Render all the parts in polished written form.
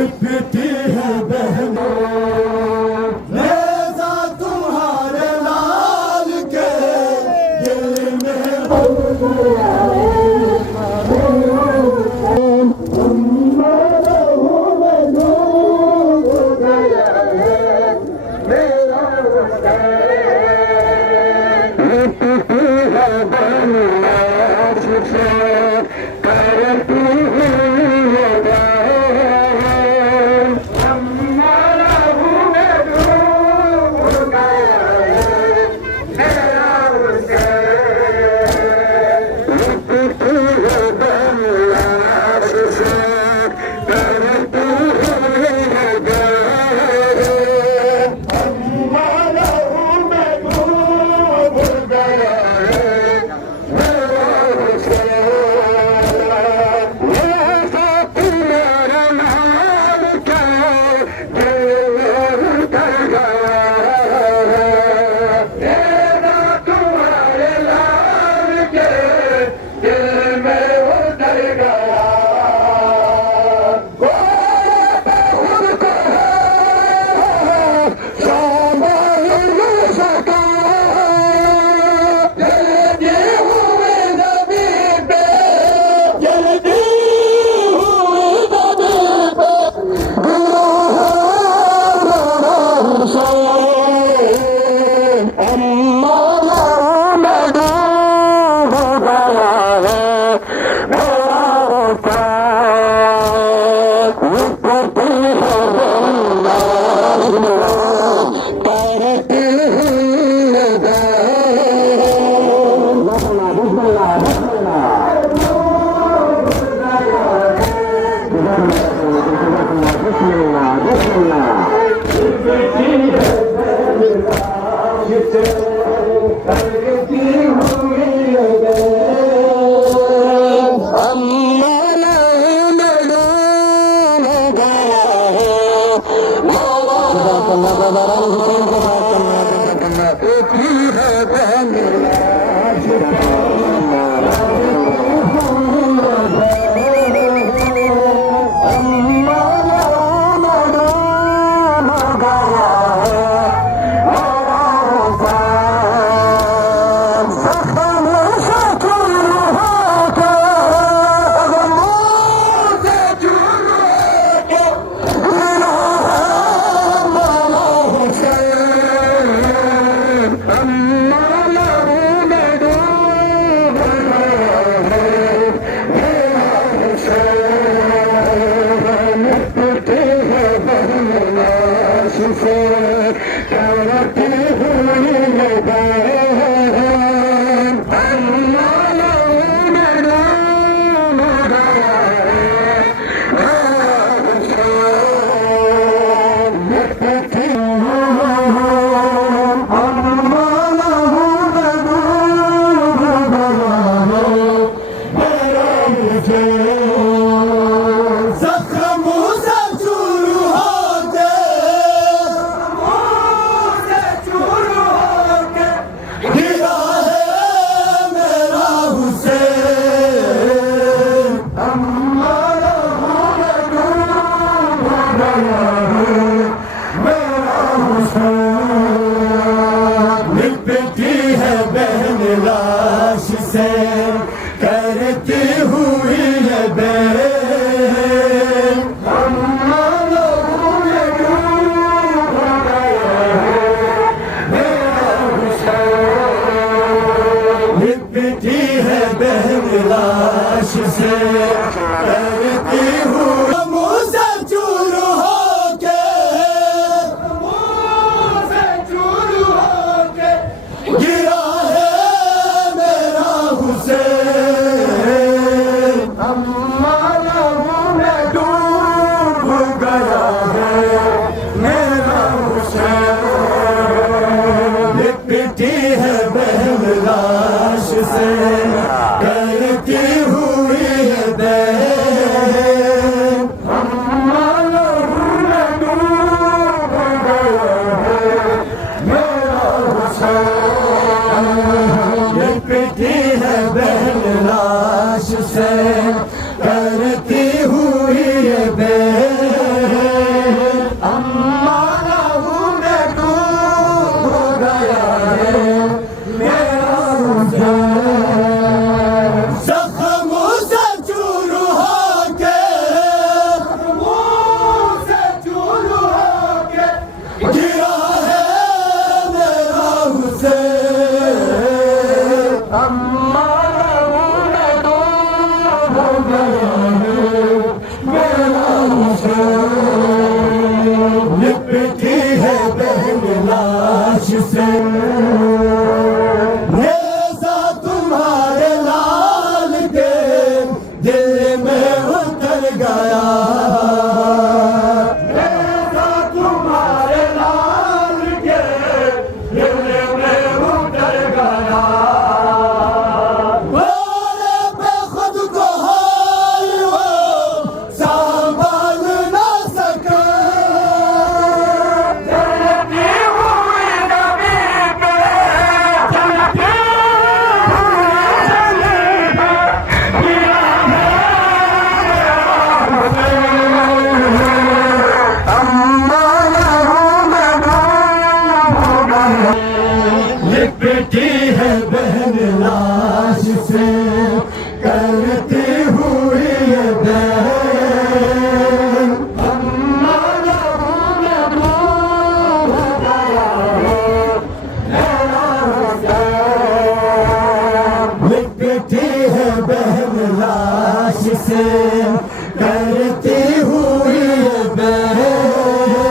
लिपटी है बहन नेज़ा तुम्हारे लाल के दिल में लिपटी है बहन लाश से करती हुई है लिपटी है बहन लाश से करती हुई मुझसे चूर होके गिरा है मेरा हुसैन अम्मा में डूब गया है मेरा हुसैन लिपटी है बहन लाश से करती हुई है हुसैन नेज़ा तुम्हारे लाल के दिल में उतर गया नेज़ा तुम्हारे लाल के दिल में उतर गया बोले पे खुद को हाल वो संभाल ना सका चलती हुई नबी पे चलती लिपटी है बहन लाश से करती हुई ये बहन अम्मा लहू में डूब गया मेरा हुसैन लिपटी है बहन लाश से करती हुई ये बहन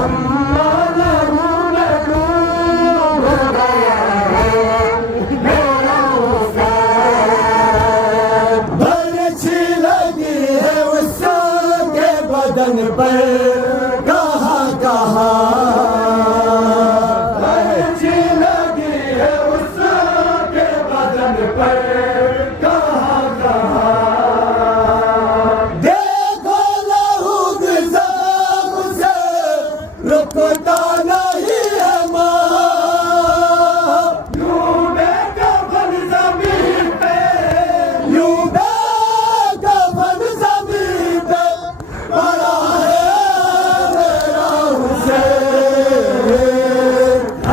अम्मा लहू में डूब गया मेरा हुसैन बरछी लगी है उसके बदन पर कहाँ कहाँ बरछी लगी है उसके बदन पर कहाँ कहाँ देखो लहू निज़ाम से रुकता नहीं है माँ यूं बेकफन ज़मीन पे यूं बेकफन ज़मीन पे पड़ा है मेरा हुसैन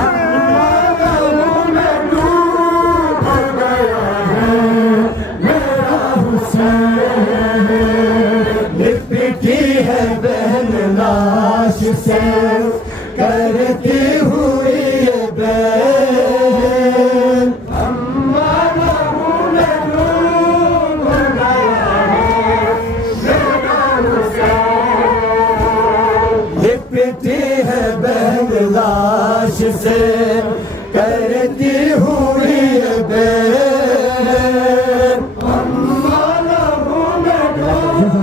अम्मा लहू में डूब गया है मेरा हुसैन लिपटी है बहन लाश से करती हुई ये बहन अम्मा लहू में डूब गया है मेरा हुसैन लिपटी है बहन लाश से करती हुई ये बहन अम्मा लहू में डूब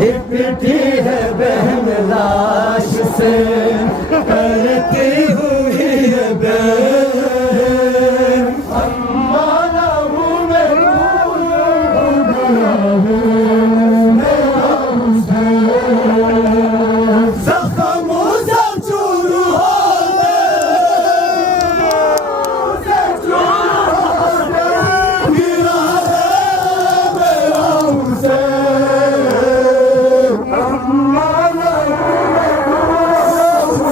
लिपटी है बहन लाश से करती हुई ये बहन अम्मा लहू में डूब गया है मेरा हुसैन ज़ख्मों से चूर होने से चूर होने गिरा है मेरा हुसैन अम्मा लहू में डूब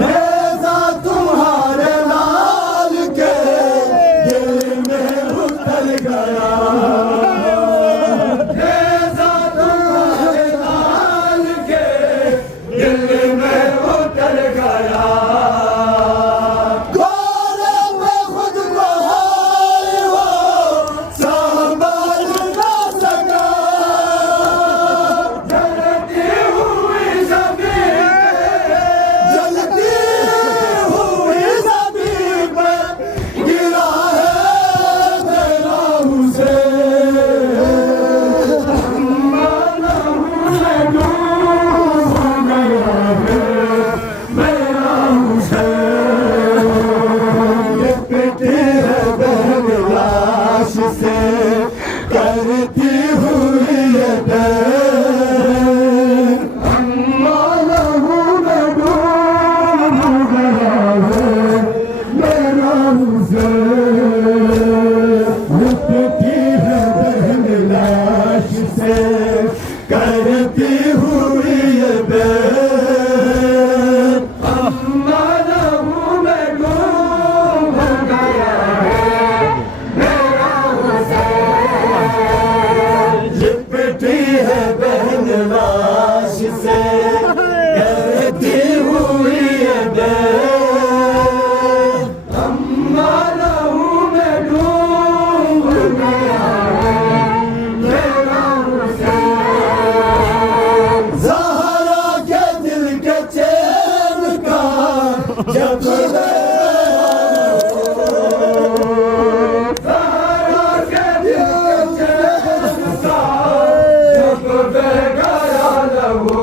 नेज़ा तुम्हारे लाल के दिल में उतर गया, नेज़ा तुम्हारे लाल के दिल में उतर गया। गोरे में खुद को हाय वो संभाल ना सका, जलती हुई ज़मीन पे गिरा है मेरा हुसैन। माना हूँ मैं डूब गया है मेरा हुसैन। ये पिटी है बहन लाश से करती हुई ये डर। माना हूँ मैं डूब गया है मेरा हुसैन। ये पिटी है बहन लाश से करती हुई ये डर। माना हूँ मैं डूब गया है मेरा हुसैन। ये पिटी है बहन लाश से करती हुई ये डर। माना हूँ मैं डूब गया है मेरा हुसैन। ज़हरा के दिल के चैन का जब ज़हरा के दिल के चैन का जब बेगाया लहू,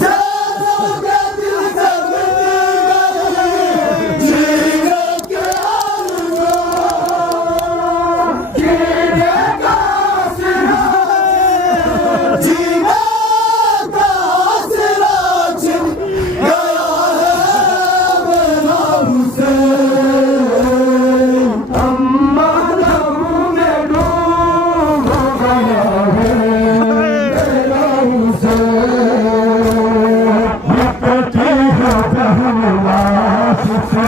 ज़हरा के दिल से मिल गई जीने के आरज़ू, जीने का सिरा, जीने का सिरा छिन गया है मेरा हुसैन। माना हूँ मैं डूब गया है मेरा हुसैन। ये पिटी है बहन लाश से